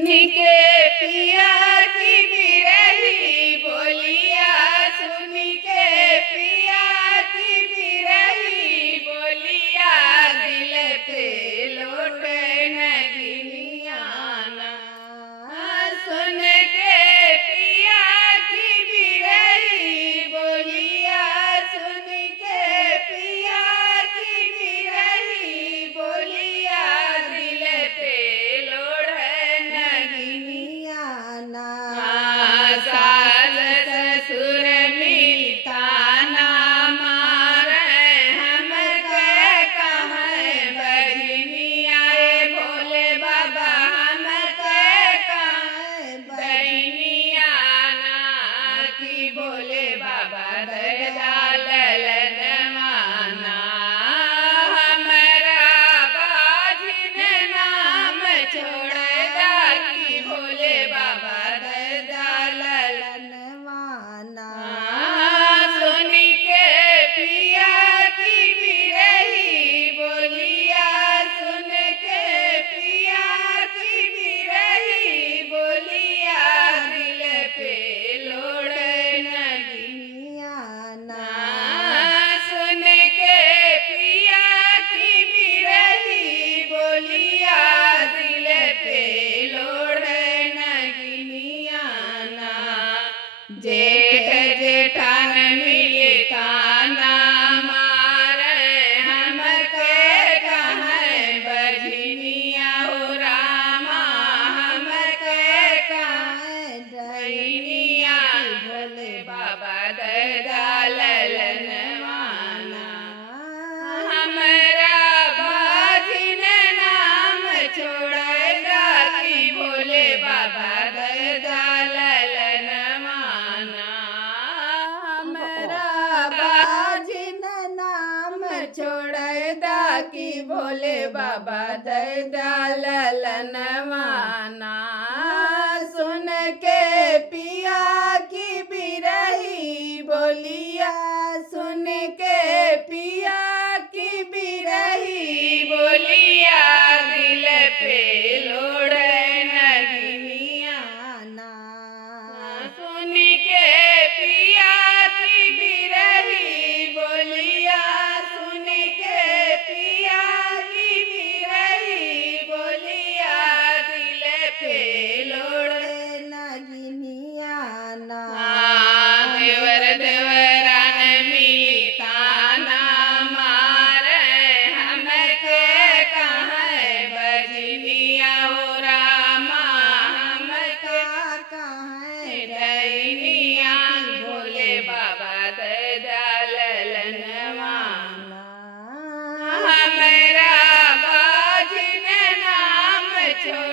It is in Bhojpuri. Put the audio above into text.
सुनी के पिया की बिरही बोलिया, सुनी के पिया की बिरही बोलिया, दिल पे लोट नगिनिया ना। सुन के पिया की बिरही बोलिया, सुन के पिया की बिरही बोलिया, दिल पे लोट नगिनिया ना। सास ससुर मिलता ना मारे, हमके कहे बजनिया ए भोले बाबा, हमके कहे बजनिया ना। कि भोले बाबा दयालन माना, हमरा बाजिन नाम छोड़दा। कि भोले बाबा दयालन माना। सुन के पिया की बिरही बोलिया, सुन के पिया की बिरही बोलिया, दिल पे लोड़ नगिनिया ना। सुन के पिया की बिरही बोलिया, दिल पे लोड़ नगिनिया ना। जेठ जेठान मिलता ना मारे, हमके कहे बजनिया हो रामा, हमके कहे डैनिया। भोले बाबा दयालन माना, हमरा बाजिन नाम छोड़दा। कि भोले बाबा दयालन माना, हमरा बाजिन नाम छोड़दा। कि भोले बाबा दयालन माना। सुन के पिया की बिरही बोलिया, सुन के पिया की बिरही बोलिया, दिल पे लोड़ नगिनिया ना। सुन के पिया की बिरही बोलिया, सुन के पिया की बिरही बोलिया, दिल पे लोड़ नगिनिया ना। देवर देवरान मिलता ना मारे, हमके कहे बजनिया हो रामा, हमके कहे डैनिया। भोले बाबा दयालन माना, हमरा बाजिन नाम छोड़